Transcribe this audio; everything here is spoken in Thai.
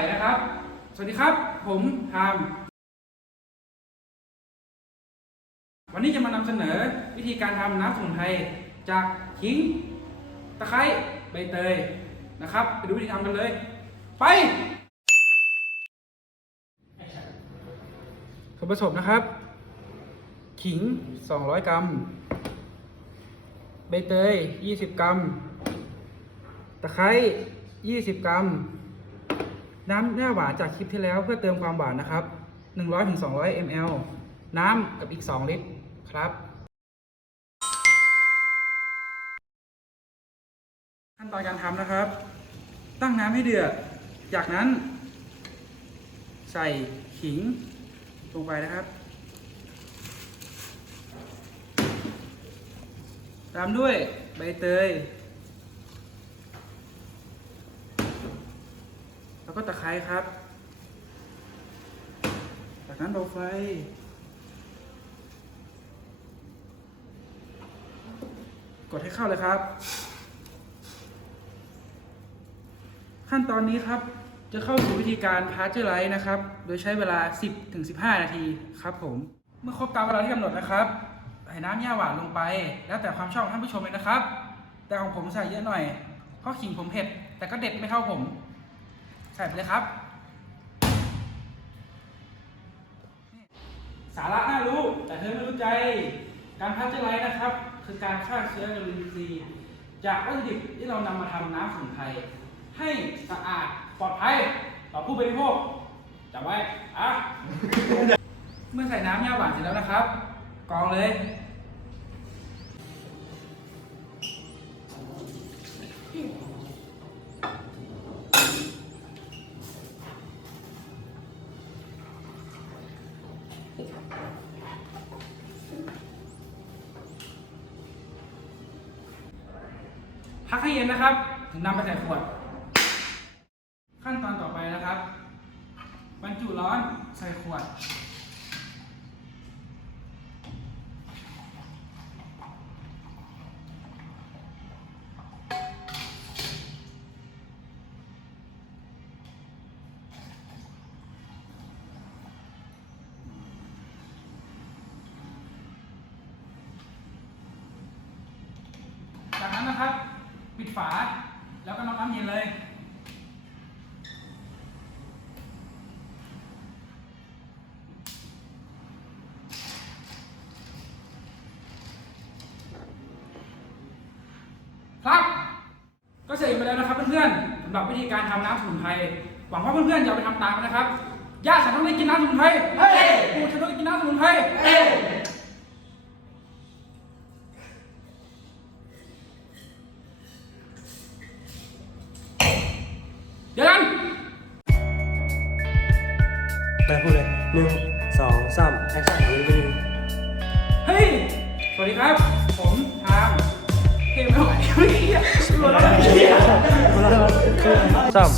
สัยนะครับ สวัสดีครับ ผมทามวันนี้จะมานำเสนอวิธีการทำน้ำสมุนไพรจากขิง ตะไคร้ใบเตยนะครับ ไปดูวิธีทำกันเลย ไปส่วนผสมนะครับ ขิง 200 กรัม ใบเตย 20 กรัม ตะไคร้ 20 กรัม น้ำหน้าหวานจากคลิปที่แล้วเพื่อเติมความหวานนะครับ 100-200 ml น้ำกับอีก 2 ลิตรครับ ขั้นตอนการทำนะครับ ตั้งน้ำให้เดือด จากนั้น ใส่ขิงลงไปนะครับ ตามด้วยใบเตย แล้วก็ตะไคร้ครับ จากนั้นเบาไฟ กดให้เข้าเลยครับ ขั้นตอนนี้ครับ จะเข้าสู่วิธีการพาสเจอร์ไลท์นะครับ โดยใช้เวลา 10-15 นาทีครับผม เมื่อครบตามเวลาที่กำหนดนะครับใส่น้ำย่าหวานลงไป แล้วแต่ความชอบของท่านผู้ชมเลยนะครับ แต่ของผมใส่เยอะหน่อยเพราะขิงผมเผ็ด แต่ก็เด็ดไม่เท่าผม ส่ไปเลยครับ สาระน่ารู้แต่เธอไม่รู้ใจ การพัชเจอร์ไลนะครับ คือการฆ่าเชื้อจุลินทรีย์จากวัตถุดิบที่เรานำมาทำน้ำสมุนไพรให้สะอาดปลอดภัยต่อผู้บริโภคจำไว้อะเมื่อใส่น้ำยาหวานเสร็จแล้วนะครับ กรองเลย พักให้เย็นนะครับ ถึงนำไปใส่ขวด ขั้นตอนต่อไปนะครับ บรรจุร้อนใส่ขวด จากนั้นนะครับ ปิดฝา แล้วก็น็อกน้ำเย็นเลยครับก็เสร็จไปแล้วนะครับเพื่อนๆสำหรับวิธีการทำน้ำสมุนไพรหวังว่าเพื่อนๆจะเอาไปทำตามกันนะครับย่าฉันต้องได้กินน้ำสมุนไพรเฮ้ยปู่ฉันต้องได้กินน้ำสมุนไพร มาพูดเลยหนึ่งสองสามแอคชั่นของมึงเฮ้ย สวัสดีครับ ผมทามเท่ไม่ไหวเฮ้ยสาม